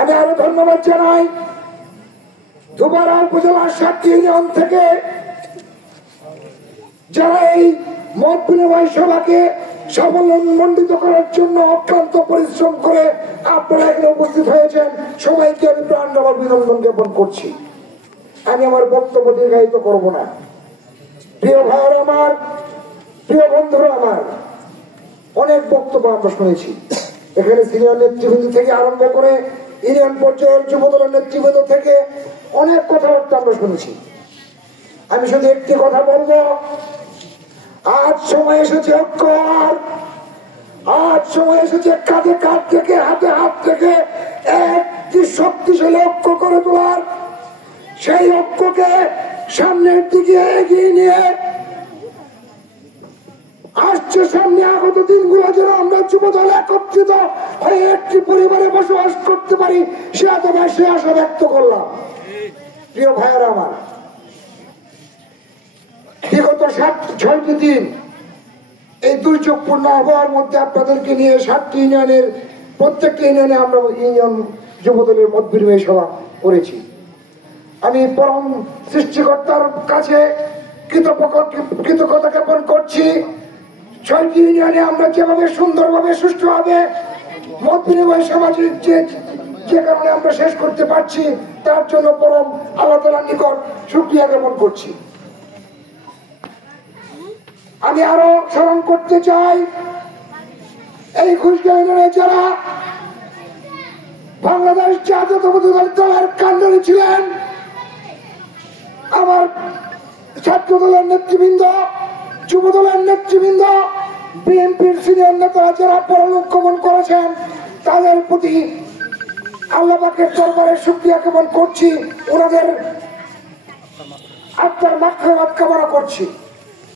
আমি আরো ধন্যবাদ জানাই ধুবাড়া উপজেলার 7টি ইউনিয়ন থেকে যারা এই মত বিনিময় সভাকে সাফল্যমণ্ডিত করার জন্য অক্লান্ত পরিশ্রম করে আপনারা এখানে উপস্থিত হয়েছেন। সবাইকে আমি প্রাণঢালা অভিনন্দন জ্ঞাপন করছি। আমি আমার বক্তব্য দীর্ঘায়িত করব না। প্রিয় ভাইয়েরা আমার, প্রিয় বন্ধুরা আমার, অনেক বক্তব্য আমরা শুনেছি। এখানে সিনিয়র নেতৃবৃন্দ থেকে আরম্ভ করে ইউনিয়ন পর্যায়ের যুবদলের নেতৃবৃন্দ থেকে অনেক কথাবার্তা আমরা শুনেছি। আমি শুধু একটি কথা বলবো, আজ সময় এসেছে ঐক্য, আজ সময় এসেছে কাঁধে কাঁধ থেকে হাতে হাত থেকে একটি শক্তিশালী ঐক্য করে তোলার। সেই ঐক্যকে সামনের দিকে এগিয়ে নিয়ে আসছে সামনে আগত দিনগুলো যেন আমরা যুবদল একত্রিত হয়ে একটি পরিবারে বসবাস করতে পারি, সে আশা ব্যক্ত করলাম। প্রিয় ভাইয়েরা আমার, বিগত 6টি দিন এই দুর্যোগপূর্ণ আবহাওয়ার মধ্যে আপনাদেরকে নিয়ে 7টি ইউনিয়নের প্রত্যেকটি ইউনিয়নে আমরা ইউনিয়ন যুবদলের মত বিনিময় সভা করেছি। আমি পরম সৃষ্টিকর্তার কাছে কৃতজ্ঞতা জ্ঞাপন করছি। 6টি ইউনিয়নে আমরা যেভাবে সুন্দরভাবে সুষ্ঠুভাবে মত বিনিময় সভা যে কারণে আমরা শেষ করতে পারছি, তার জন্য পরম আল্লাহ তাআলার নিকট শুকরিয়া জ্ঞাপন করছি। আমি আরো স্মরণ করতে চাই, এই ঘুষগাঁও ইউনিয়নে যারা বাংলাদেশ জাতীয়তাবাদী দলের কাণ্ডারি ছিলেন, আমার ছাত্র দলের নেতৃবৃন্দ, যুব দলের নেতৃবৃন্দ, বিএনপির সিনিয়র নেতারা যারা পরলোক গমন করেছেন, তাদের প্রতি আল্লাহ পাকের দরবারে শুকরিয়া জ্ঞাপন করছি, ওনাদের আত্মার মাগফিরাত কামনা করছি।